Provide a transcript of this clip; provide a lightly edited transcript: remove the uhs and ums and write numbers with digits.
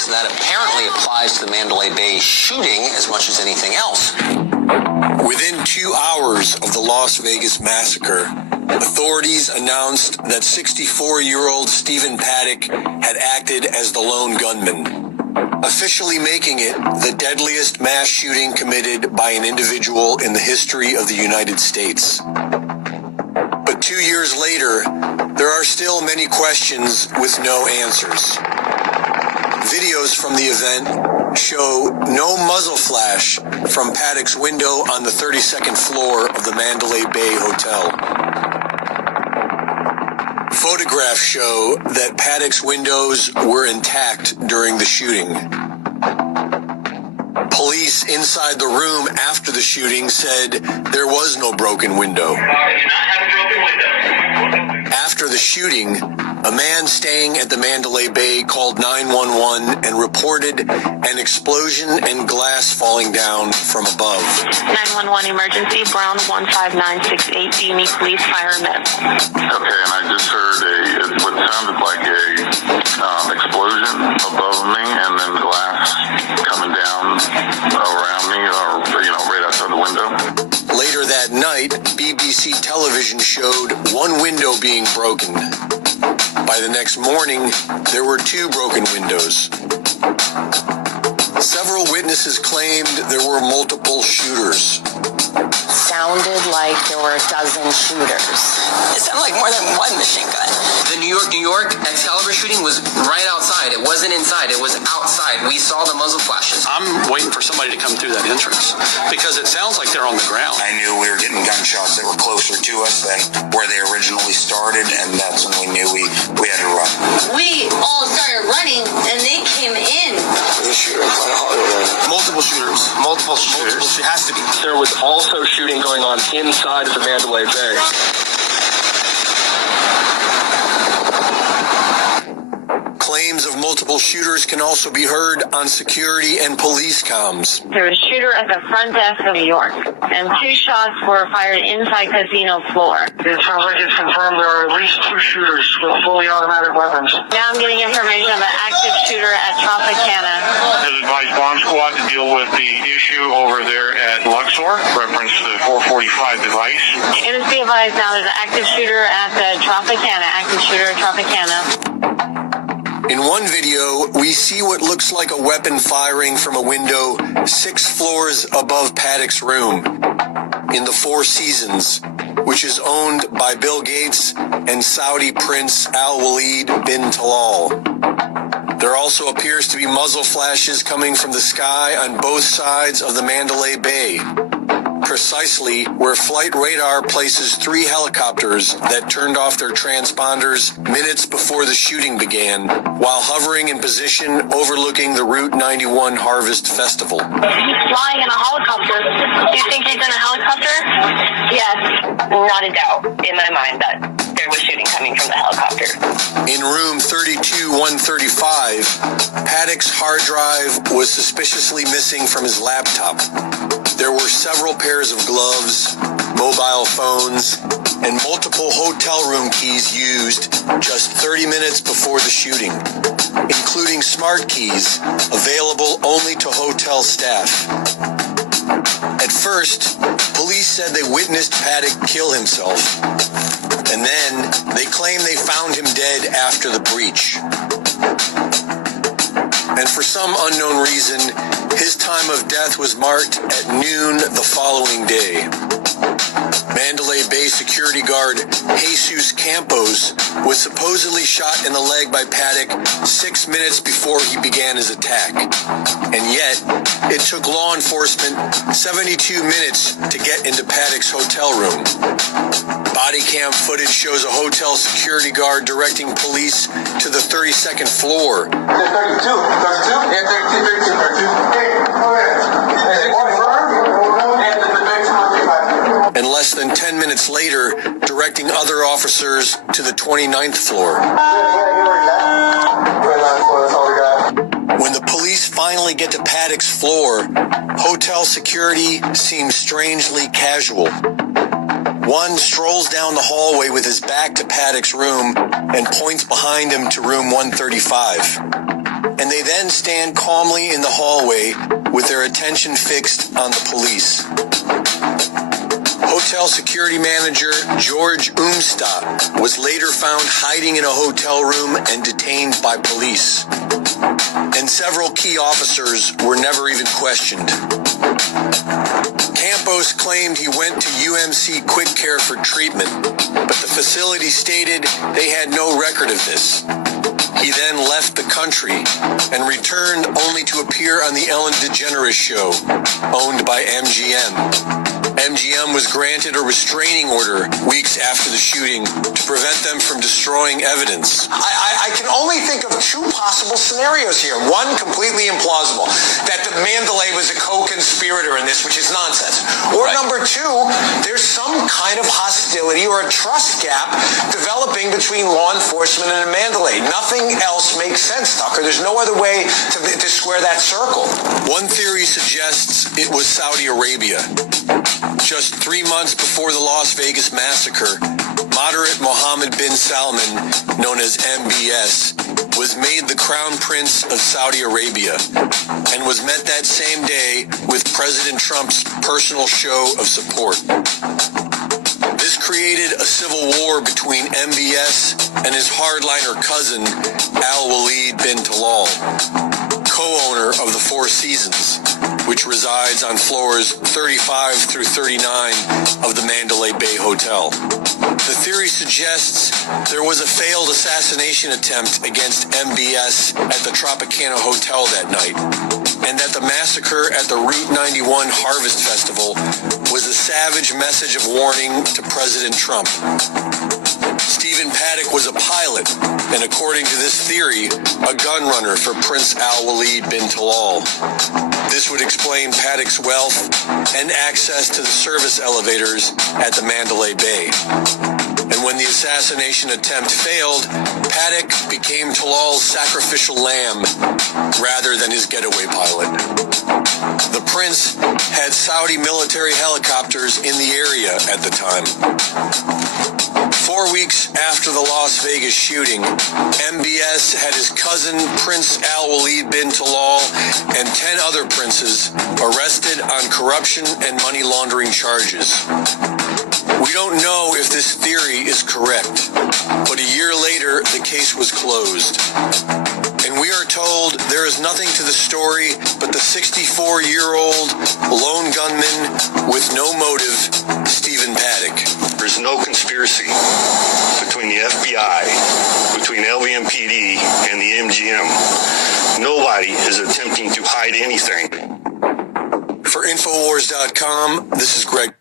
Vegas, and that apparently applies to the Mandalay Bay shooting as much as anything else. Within 2 hours of the Las Vegas massacre, authorities announced that 64-year-old Stephen Paddock had acted as the lone gunman, officially making it the deadliest mass shooting committed by an individual in the history of the United States. But 2 years later, there are still many questions with no answers. Videos from the event show no muzzle flash from Paddock's window on the 32nd floor of the Mandalay Bay Hotel. Photographs show that Paddock's windows were intact during the shooting. Police inside the room after the shooting said there was no broken window. Do not have a broken window. After the shooting, a man staying at the Mandalay Bay called 911 and reported an explosion and glass falling down from above. 911 emergency, Brown 15968. Do you need police, fire, and med? Okay, and I just heard what sounded like a explosion above me, and then glass coming down around me, or right outside the window. Later that night, BBC television showed one window being broken. By the next morning, there were 2 broken windows. Several witnesses claimed there were multiple shooters. Sounded like there were a dozen shooters. It sounded like more than one machine gun. The New York Excalibur shooting was right outside. It wasn't inside. It was outside. We saw the muzzle flashes. I'm waiting for somebody to come through that entrance because it sounds like they're on the ground. I knew we were getting gunshots that were closer to us than where they originally started, and that's when we knew we had to run. We all started running, and they came in. The shooter in front of Hollywood. Multiple shooters. Multiple shooters. It has to be. There was also shooting going on inside of the Mandalay Bay. Claims of multiple shooters can also be heard on security and police comms. There was a shooter at the front desk of New York, and 2 shots were fired inside casino floor. It sounds like it's confirmed there are at least 2 shooters with fully automatic weapons. Now I'm getting information of an active shooter at Tropicana. Has advised bomb squad to deal with the issue over there at Luxor, reference to the 445 device. It is be advised now there's an active shooter at the Tropicana. Active shooter at Tropicana. In one video, we see what looks like a weapon firing from a window 6 floors above Paddock's room in the Four Seasons, which is owned by Bill Gates and Saudi Prince Al Walid bin Talal. There also appears to be muzzle flashes coming from the sky on both sides of the Mandalay Bay, precisely where flight radar places 3 helicopters that turned off their transponders minutes before the shooting began, while hovering in position overlooking the Route 91 Harvest Festival. He's flying in a helicopter. Do you think he's in a helicopter? Yes. Not a doubt in my mind that there was shooting coming from the helicopter. In room 32135, Paddock's hard drive was suspiciously missing from his laptop. There were several pairs of gloves, mobile phones, and multiple hotel room keys used just 30 minutes before the shooting, including smart keys available only to hotel staff. At first, police said they witnessed Paddock kill himself, and then they claimed they found him dead after the breach. And for some unknown reason, his time of death was marked at noon the following day. Mandalay Bay security guard Jesus Campos was supposedly shot in the leg by Paddock 6 minutes before he began his attack. And yet, it took law enforcement 72 minutes to get into Paddock's hotel room. Body cam footage shows a hotel security guard directing police to the 32nd floor. 32? Yeah, 32. Hey, go ahead. Is it confirmed? And less than 10 minutes later, directing other officers to the 29th floor. When the police finally get to Paddock's floor, hotel security seems strangely casual. One strolls down the hallway with his back to Paddock's room and points behind him to room 135. and they then stand calmly in the hallway with their attention fixed on the police. Hotel security manager George Umstadt was later found hiding in a hotel room and detained by police. And several key officers were never even questioned. Campos claimed he went to UMC Quick Care for treatment, but the facility stated they had no record of this. He then left the country and returned only to appear on the Ellen DeGeneres show, owned by MGM. MGM was granted a restraining order weeks after the shooting to prevent them from destroying evidence. I can only think of two possible scenarios here. One, completely implausible, that the Mandalay was a co-conspirator in this, which is nonsense. Or number two, there's some kind of hostility or a trust gap developing between law enforcement and the Mandalay. Nothing else makes sense, Tucker. There's no other way to square that circle. One theory suggests it was Saudi Arabia. Just 3 months before the Las Vegas massacre, moderate Mohammed bin Salman, known as MBS, was made the Crown Prince of Saudi Arabia and was met that same day with President Trump's personal show of support. This created a civil war between MBS and his hardliner cousin, Al-Walid bin Talal, co-owner of the Four Seasons, which resides on floors 35 through 39 of the Mandalay Bay Hotel. The theory suggests there was a failed assassination attempt against MBS at the Tropicana Hotel that night, and that the massacre at the Route 91 Harvest Festival was a savage message of warning to President Trump. Stephen Paddock was a pilot, and according to this theory, a gun runner for Prince Al-Walid bin Talal. This would explain Paddock's wealth and access to the service elevators at the Mandalay Bay. And when the assassination attempt failed, Paddock became Talal's sacrificial lamb rather than his getaway pilot. The prince had Saudi military helicopters in the area at the time. 4 weeks after the Las Vegas shooting, MBS had his cousin Prince Al-Walid bin Talal and 10 other princes arrested on corruption and money laundering charges. We don't know if this theory is correct, but a year later, the case was closed. And we are told there is nothing to the story but the 64-year-old lone gunman with no motive, Stephen Paddock. There's no conspiracy between the FBI, between LVMPD, and the MGM. Nobody is attempting to hide anything. For Infowars.com, this is Greg.